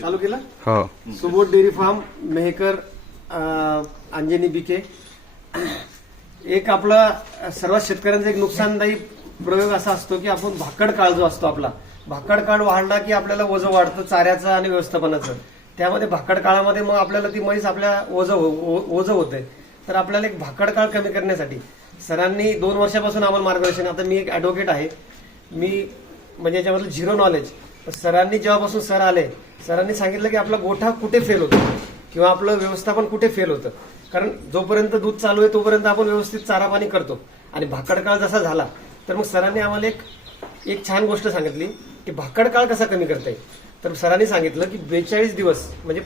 चालू केला. हो. Subodh dairy farm, Mehkar, Anjani BK. एक आपला सर्व शेतकऱ्यांचा एक नुकसानदायी प्रयोग असा असतो की आपण भाकड काळ जो असतो आपला, भाकड काळ वाढला की आपल्याला वजन वाढतं चाऱ्याचं आणि व्यवस्थापनाचं. त्यामध्ये भाकड काळामध्ये मग आपल्याला ती म्हैस आपल्या ओझं होते. तर आपल्याला एक भाकड काळ कमी करण्यासाठी सरांनी 2 वर्षापासून आम्हाला मार्गदर्शन. आता मी एक ऍडव्होकेट आहे, मी म्हणजे याच्यामधलं झिरो नॉलेज. सरांनी जेव्हापासून सर आले, सरांनी सांगितलं की आपला गोठा कुठे फेल होतो किंवा आपलं व्यवस्थापन कुठे फेल होतं. कारण जोपर्यंत दूध चालू आहे तोपर्यंत आपण व्यवस्थित चारा पाणी करतो आणि भाकड काळ जसा झाला तर मग सरांनी आम्हाला एक छान गोष्ट सांगितली की भाकड काळ कसा कमी करता येईल. तर सरांनी सांगितलं की 42 दिवस म्हणजे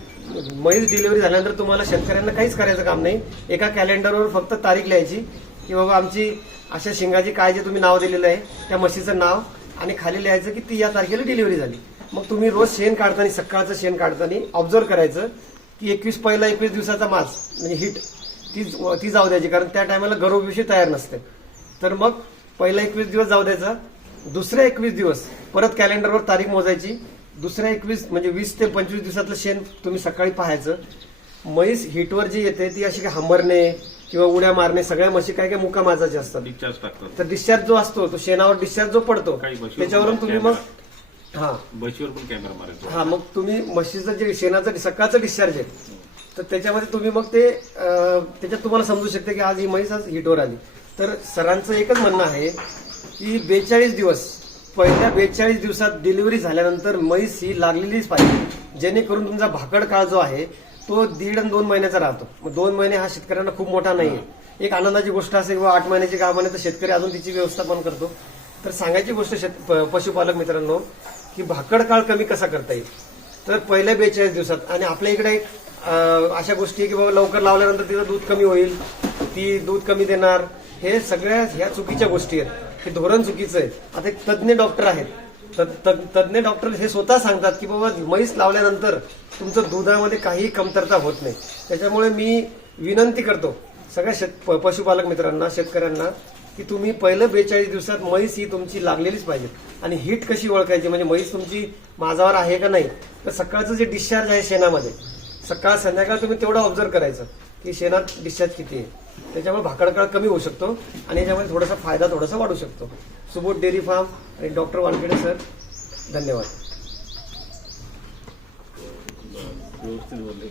म्हैस डिलिव्हरी झाल्यानंतर तुम्हाला शेतकऱ्यांना काहीच करायचं काम नाही. एका कॅलेंडरवर फक्त तारीख लिहायची की बाबा आमची अशा शिंगाची काय जे तुम्ही नाव दिलेलं आहे त्या म्हशीचं नाव आणि खाली लिहायचं की ती या तारखेला डिलिव्हरी झाली. मग तुम्ही रोज शेण काढताना, सकाळचं शेण काढताना ऑब्झर्व करायचं की 21 दिवसाचा मास म्हणजे हिट ती जाऊ द्यायची, कारण त्या टायमाला गर्भपिशवी तयार नसते. तर मग पहिला 21 दिवस जाऊ द्यायचा, दुसऱ्या 21 दिवस परत कॅलेंडरवर तारीख मोजायची. दुसऱ्या 21 म्हणजे 20 ते 25 दिवसातलं शेण तुम्ही सकाळी पाहायचं. म्हैस हिटवर जी येते ती अशी काय हंबरणे किंवा उड्या मारणे, सगळ्या म्हशी काय काय मुका माझाचे असतात. डिस्चार्ज टाकतात. तर डिस्चार्ज जो असतो तो शेणावर डिस्चार्ज जो पडतो त्याच्यावरून तुम्ही मग म्हशीवर पण कॅमेरा मारायचा. मग तुम्ही म्हशीचं जे शेणाचं सकाळचं डिस्चार्ज आहे तर त्याच्यामध्ये तुम्ही मग ते त्याच्यात तुम्हाला समजू शकते की आज ही म्हैस आज हिटवर आली. तर सरांचं एकच म्हणणं आहे की 42 दिवस, पहिल्या 42 दिवसात डिलिव्हरी झाल्यानंतर म्हैस ही लागलेलीच पाहिजे, जेणेकरून तुमचा भाकड काळ जो आहे तो 1.5 आणि 2 महिन्याचा राहतो. मग 2 महिने हा शेतकऱ्यांना खूप मोठा नाहीये. एक आनंदाची गोष्ट असेल किंवा 8 महिन्याची गावाने तर शेतकरी अजून तिची व्यवस्थापन करतो. तर सांगायची गोष्ट पशुपालक मित्रांनो की भाकड काळ कमी कसा करता येईल. तर पहिल्या 42 दिवसात, आणि आपल्या इकडे एक अशा गोष्टी की बाबा लवकर लावल्यानंतर तिचं दूध कमी होईल, ती दूध कमी देणार, हे सगळ्या ह्या चुकीच्या गोष्टी आहेत. हे धोरण चुकीचं आहे. आता एक तज्ज्ञ डॉक्टर आहेत, तज्ज्ञ डॉक्टर हे स्वतः सांगतात की बाबा म्हैस लावल्यानंतर तुमचं दुधामध्ये काहीही कमतरता होत नाही. त्याच्यामुळे मी विनंती करतो सगळ्या पशुपालक मित्रांना, शेतकऱ्यांना की तुम्ही पहिलं 42 दिवसात म्हैस ही तुमची लागलेलीच पाहिजे. आणि हिट कशी ओळखायची म्हणजे म्हैस तुमची माझावर आहे का नाही, तर सकाळचं जे डिस्चार्ज आहे शेणामध्ये, सकाळ संध्याकाळ तुम्ही तेवढं ऑब्झर्व करायचं की शेणात डिस्चार्ज किती आहे. त्याच्यामुळे भाकडकाळ कमी होऊ शकतो आणि याच्यामध्ये थोडासा फायदा थोडासा वाढू शकतो. सुबोध डेअरी फार्म आणि डॉक्टर वानखेडे सर, धन्यवाद. व्यवस्थित बोलले.